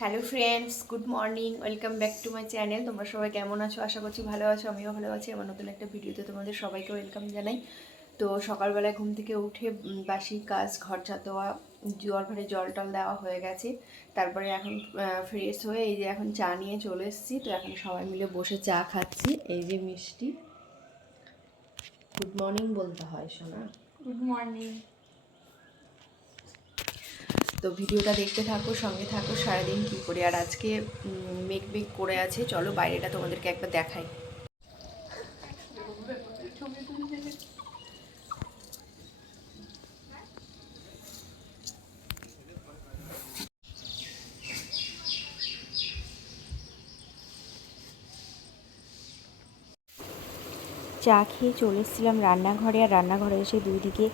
Hello friends good morning welcome back to my channel তোমরা সবাই কেমন আছো? আশা করছি ভালো আছো, আমিও ভালো আছি। আমার নতুন একটা ভিডিওতে তোমাদের সবাইকে ওয়েলকাম জানাই। তো সকালবেলায় ঘুম থেকে উঠে বাসি কাজ, ঘর দেওয়া জল ভরে জল টল দেওয়া হয়ে গেছে। তারপরে এখন ফ্রেশ হয়ে এই যে এখন চা নিয়ে চলে এসেছি। তো এখন সবাই মিলে বসে চা খাচ্ছি। এই যে মিষ্টি। গুড মর্নিং বলতে হয় শোনা গুড মর্নিং তো ভিডিওটা দেখতে থাকো, সঙ্গে থাকো, সারাদিন কী করে। আর আজকে মেঘ মেঘ করে আছে। চলো বাইরেটা তোমাদেরকে একবার দেখাই। চা খেয়ে চলে এসেছিলাম রান্নাঘরে আর রান্নাঘরে এসে দুই দিকে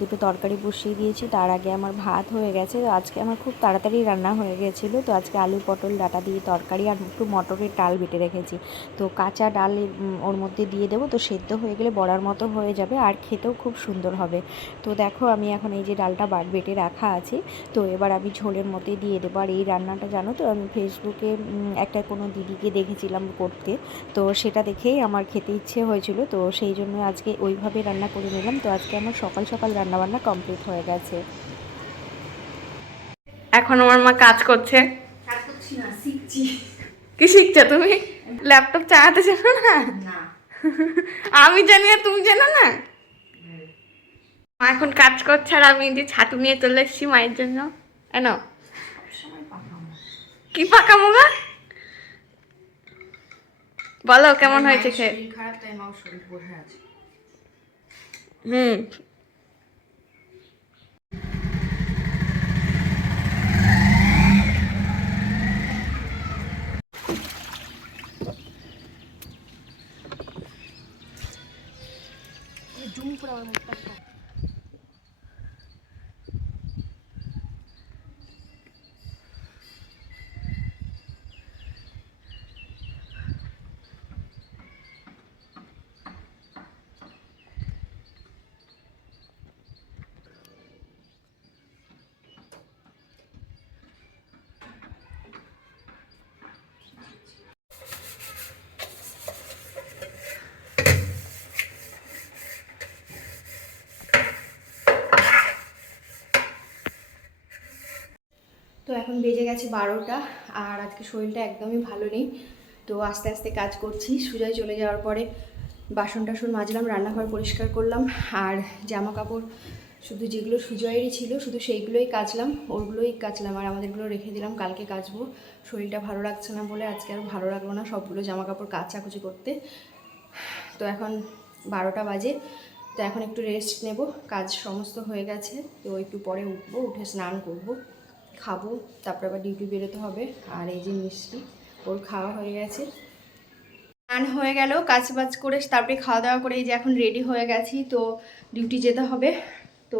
দুটো তরকারি বসিয়ে দিয়েছি। তার আগে আমার ভাত হয়ে গেছে। তো আজকে আমার খুব তাড়াতাড়ি রান্না হয়ে গেছিল। তো আজকে আলু, পটল, ডাটা দিয়ে তরকারি আর একটু মটরের ডাল বেটে রেখেছি। তো কাঁচা ডাল ওর মধ্যে দিয়ে দেবো। তো সেদ্ধ হয়ে গেলে বড়ার মতো হয়ে যাবে আর খেতেও খুব সুন্দর হবে। তো দেখো, আমি এখন এই যে ডালটা বাট বেটে রাখা আছে। তো এবার আমি ঝোলের মধ্যে দিয়ে দেবো। আর এই রান্নাটা জানো তো, আমি ফেসবুকে একটা কোনো দিদিকে দেখেছিলাম করতে। তো সেটা দেখেই আমার খেতে ইচ্ছে হয়েছিল। তো সেই জন্য আজকে ওইভাবে রান্না করে নিলাম। তো আজকে আমার সকাল সকাল রান্না বান্না কমপ্লিট হয়ে গেছে। এখন আমার মা কাজ করছে। কি শিখছো তুমি? ল্যাপটপ চালাতে জানো না? আমি জানি আর তুমি জানো না? মা এখন কাজ করছে আর আমি যে ছাতু নিয়ে চলে এসেছি মায়ের জন্য। এনো কি পাকা মোগা বলো কেমন হয়েছে খেয়ে? খারাপ তাই মাও শরীর বসে আছে। হুম। তো এখন বেজে গেছে বারোটা আর আজকে শরীরটা একদমই ভালো নেই। তো আস্তে আস্তে কাজ করছি। সুজয় চলে যাওয়ার পরে বাসন টাসন মাজলাম, রান্নাঘর পরিষ্কার করলাম আর জামা কাপড় শুধু যেগুলো সুজয়েরই ছিল শুধু সেইগুলোই কাচলাম ওরগুলোই কাচলাম আর আমাদেরগুলো রেখে দিলাম, কালকে কাচবো। শরীরটা ভালো লাগছে না বলে আজকে আর ভালো লাগল না সবগুলো জামা কাপড় কাচাকুচি করতে। তো এখন বারোটা বাজে, তো এখন একটু রেস্ট নেব, কাজ সমস্ত হয়ে গেছে, তো একটু পরে উঠবো, উঠে স্নান করব। খাব, তারপর আবার ডিউটি বেরোতে হবে। আর এই যে মিষ্টি, ওর খাওয়া হয়ে গেছে। স্নান হয়ে গেল কাজ বাজ করে তারপরে খাওয়া দাওয়া করে এই যে এখন রেডি হয়ে গেছি, তো ডিউটি যেতে হবে। তো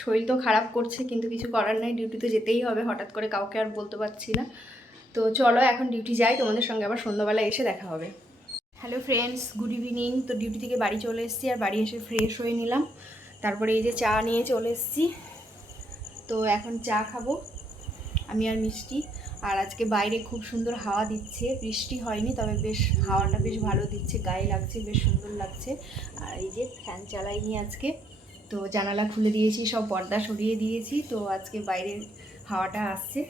শরীর তো খারাপ করছে, কিন্তু কিছু করার নেই ডিউটি তো যেতেই হবে। হঠাৎ করে কাউকে আর বলতে পারছি না। তো চলো, এখন ডিউটি যাই, তোমাদের সঙ্গে আবার সন্ধ্যাবেলা এসে দেখা হবে। হ্যালো ফ্রেন্ডস গুড ইভিনিং তো ডিউটি থেকে বাড়ি চলে এসেছি, আর বাড়ি এসে ফ্রেশ হয়ে নিলাম। তারপরে এই যে চা নিয়ে চলে এসেছি। তো এখন চা খাব। আমি আর মিষ্টি। আর আজকে বাইরে খুব সুন্দর হাওয়া দিচ্ছে। বৃষ্টি হয়নি, তবে বেশ হাওয়াটা বেশ ভালো দিচ্ছে, গায়ে লাগছে, বেশ সুন্দর লাগছে। আর এই যে ফ্যান চালাইনি আজকে। তো জানালা খুলে দিয়েছি, সব পর্দা সরিয়ে দিয়েছি। তো আজকে বাইরের হাওয়াটা আসছে।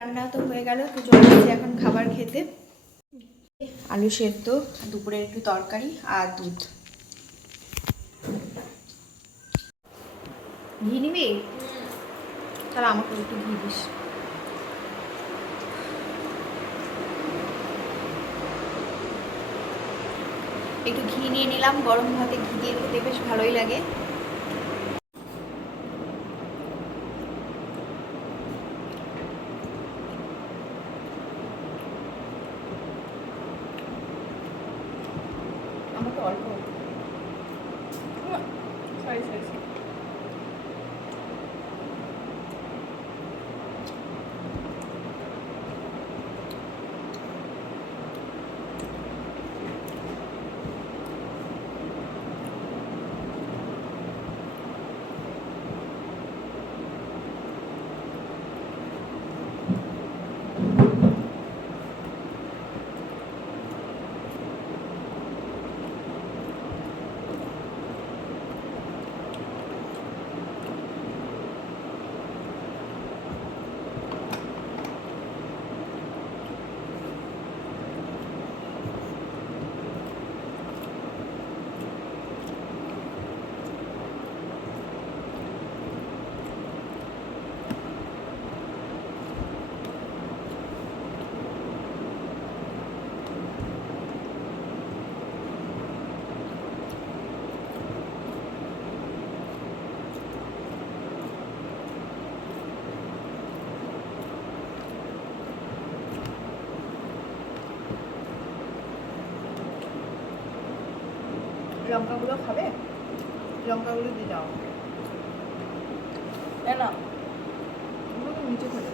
রান্না তো হয়ে গেল, তো চলে এখন খাবার খেতে। আলু সেদ্ধ দুপুরে একটু তরকারি আর দুধ। ঘি নিবি? তাহলে আমাকে একটু দিস একটু ঘি নিয়ে নিলাম, গরম ভাতে ঘি দিয়ে খেতে বেশ ভালোই লাগে। আমাকে অল্প। সরি সরি লঙ্কাগুলো খাবে? লঙ্কাগুলো দিয়ে দাও। না নিচে ফেলে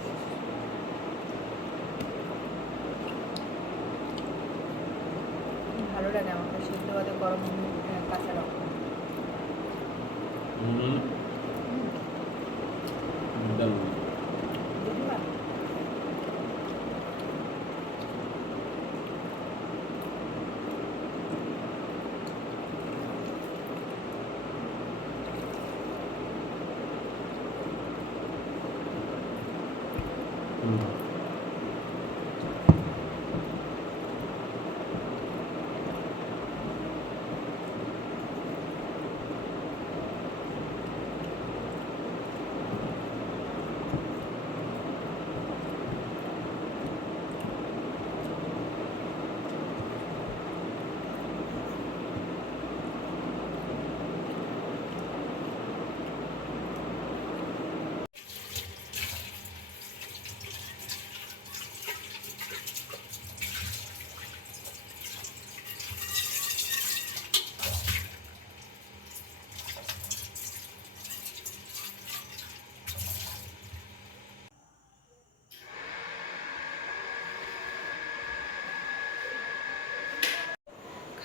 ভালো লাগে আমাকে। সেদ্ধ ভাতে গরম কাঁচা লঙ্কা হুম দারুণ বুঝলা হুম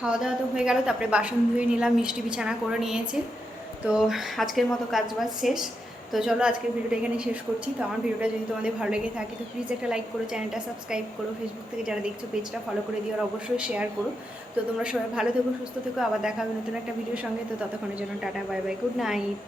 খাওয়া দাওয়া তো হয়ে গেল, তারপরে বাসন ধুয়ে নিলাম, মিষ্টি বিছানা করে নিয়েছি। তো আজকের মতো কাজ বাজ শেষ। তো চলো আজকের ভিডিওটা এখানে শেষ করছি। তো আমার ভিডিওটা যদি তোমাদের ভালো লেগে থাকে, তো প্লিজ একটা লাইক করো চ্যানেলটা সাবস্ক্রাইব করো। ফেসবুক থেকে যারা দেখছ পেজটা ফলো করে দিও আর অবশ্যই শেয়ার করো। তো তোমরা সবাই ভালো থেকো, সুস্থ থেকো। আবার দেখা হবে নতুন একটা ভিডিওর সঙ্গে। তো ততক্ষণের জন্য tata bye bye good night